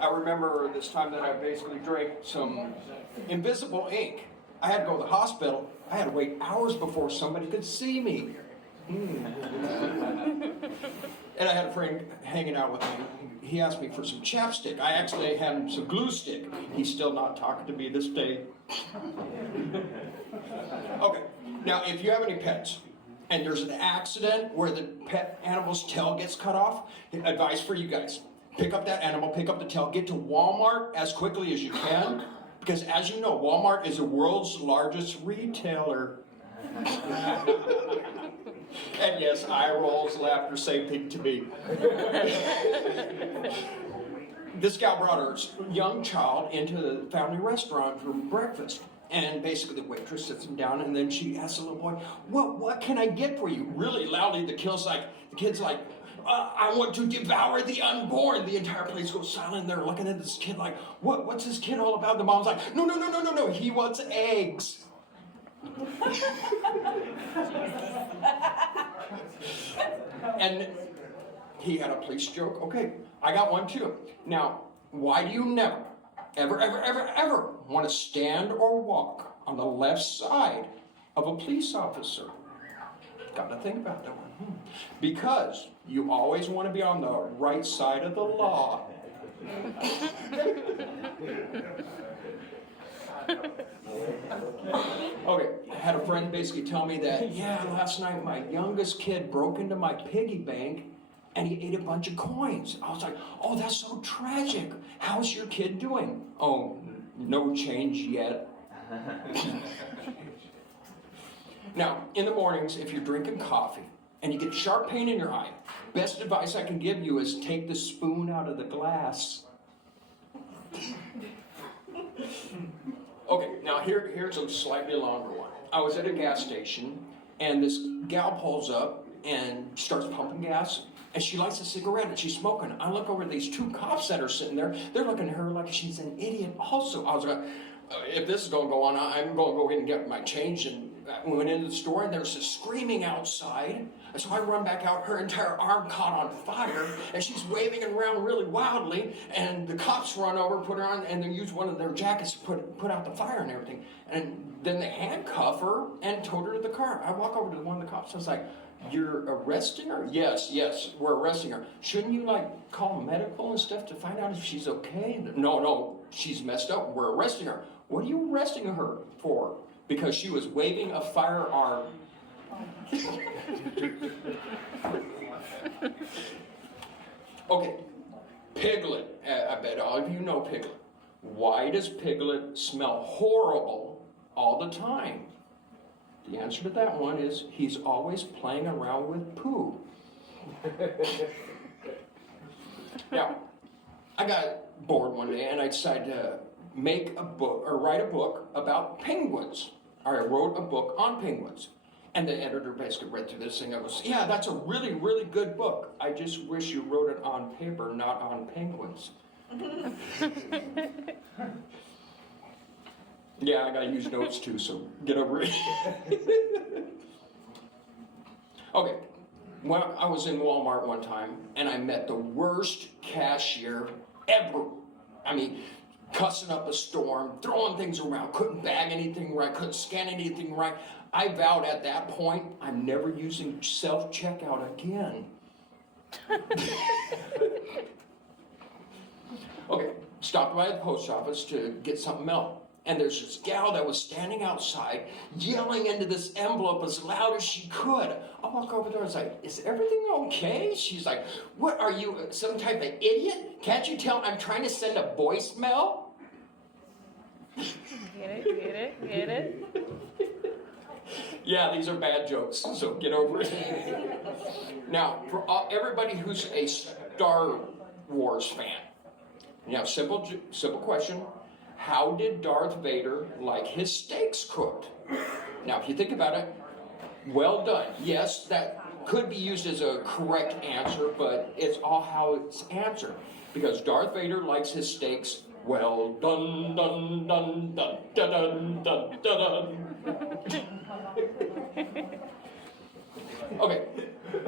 I remember this time that I basically drank some invisible ink. I had to go to the hospital. I had to wait hours before somebody could see me. And I had a friend hanging out with me. He asked me for some chapstick. I actually had him some glue stick. He's still not talking to me this day. Okay, now if you have any pets, and there's an accident where the pet animal's tail gets cut off, advice for you guys. Pick up that animal, pick up the tail, get to Walmart as quickly as you can, because as you know, Walmart is the world's largest retailer. And yes, eye rolls, laughter, same thing to me. This gal brought her young child into the family restaurant for breakfast. And basically the waitress sits him down, and then she asks the little boy, what can I get for you? Really loudly, the kid's like, I want to devour the unborn. The entire place goes silent. They're looking at this kid like, what's this kid all about? The mom's like, no, he wants eggs. And he had a police joke. Okay, I got one too. Now, why do you never, ever want to stand or walk on the left side of a police officer? Got to think about that one. Because you always want to be on the right side of the law. Okay, I had a friend basically tell me that, last night my youngest kid broke into my piggy bank and he ate a bunch of coins. I was like, oh, that's so tragic. How's your kid doing? Oh, no change yet. Now, in the mornings, if you're drinking coffee and you get sharp pain in your eye, best advice I can give you is take the spoon out of the glass. Okay, now here's a slightly longer one. I was at a gas station, and this gal pulls up and starts pumping gas, and she lights a cigarette, and she's smoking. I look over at these two cops that are sitting there. They're looking at her like she's an idiot also. I was like, if this is going to go on, I'm going to go in and get my change. And we went into the store, and there's this screaming outside. And so I run back out. Her entire arm caught on fire, and she's waving it around really wildly. And the cops run over, put her on, and they use one of their jackets to put out the fire and everything. And then they handcuff her and towed her to the car. I walk over to one of the cops. I was like, you're arresting her? Yes, we're arresting her. Shouldn't you, call medical and stuff to find out if she's okay? No, she's messed up. We're arresting her. What are you arresting her for? Because she was waving a firearm. Okay, Piglet. I bet all of you know Piglet. Why does Piglet smell horrible all the time? The answer to that one is he's always playing around with poo. Now, I got bored one day and I decided to make a book or write a book about penguins. I wrote a book on penguins. And the editor basically read through this thing and goes, yeah, that's a really, really good book. I just wish you wrote it on paper, not on penguins. Yeah, I gotta use notes too, so get over it. Okay, well, I was in Walmart one time, and I met the worst cashier ever. I mean, cussing up a storm, throwing things around, couldn't bag anything right, couldn't scan anything right. I vowed at that point, I'm never using self-checkout again. Okay, stopped by the post office to get something mailed. And there's this gal that was standing outside yelling into this envelope as loud as she could. I walk over there and I was like, is everything okay? She's like, what are you, some type of idiot? Can't you tell I'm trying to send a voicemail? Get it? Yeah, these are bad jokes, so get over it. Now, for everybody who's a Star Wars fan, now simple question. How did Darth Vader like his steaks cooked? Now, if you think about it, well done. Yes, that could be used as a correct answer, but it's all how it's answered. Because Darth Vader likes his steaks well done, dun, dun, dun, dun, dun, dun, dun. Okay,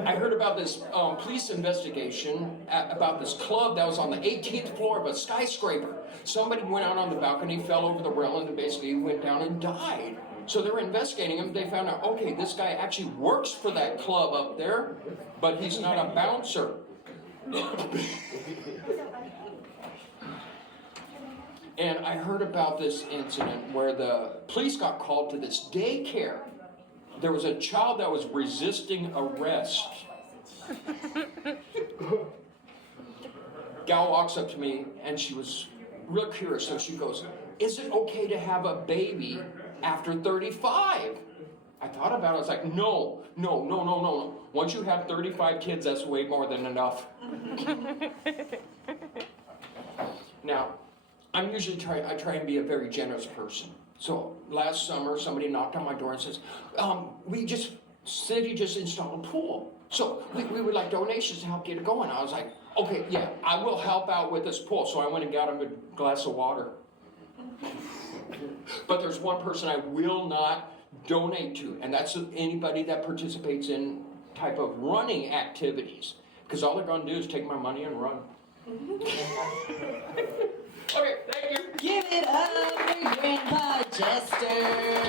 I heard about this police investigation about this club that was on the 18th floor of a skyscraper. Somebody went out on the balcony, fell over the railing, and basically went down and died. So they were investigating him. They found out, okay, this guy actually works for that club up there, but he's not a bouncer. And I heard about this incident where the police got called to this daycare. There was a child that was resisting arrest. Gal walks up to me and she was real curious. So she goes, "Is it okay to have a baby after 35? I thought about it. I was like, no. Once you have 35 kids, that's way more than enough. Now, I try and be a very generous person. So last summer, somebody knocked on my door and says, city just installed a pool. So we would like donations to help get it going. I was like, okay, yeah, I will help out with this pool. So I went and got him a glass of water. But there's one person I will not donate to, and that's anybody that participates in type of running activities. Because all they're going to do is take my money and run. Okay, thank you. Give it up for Grandpa Jester.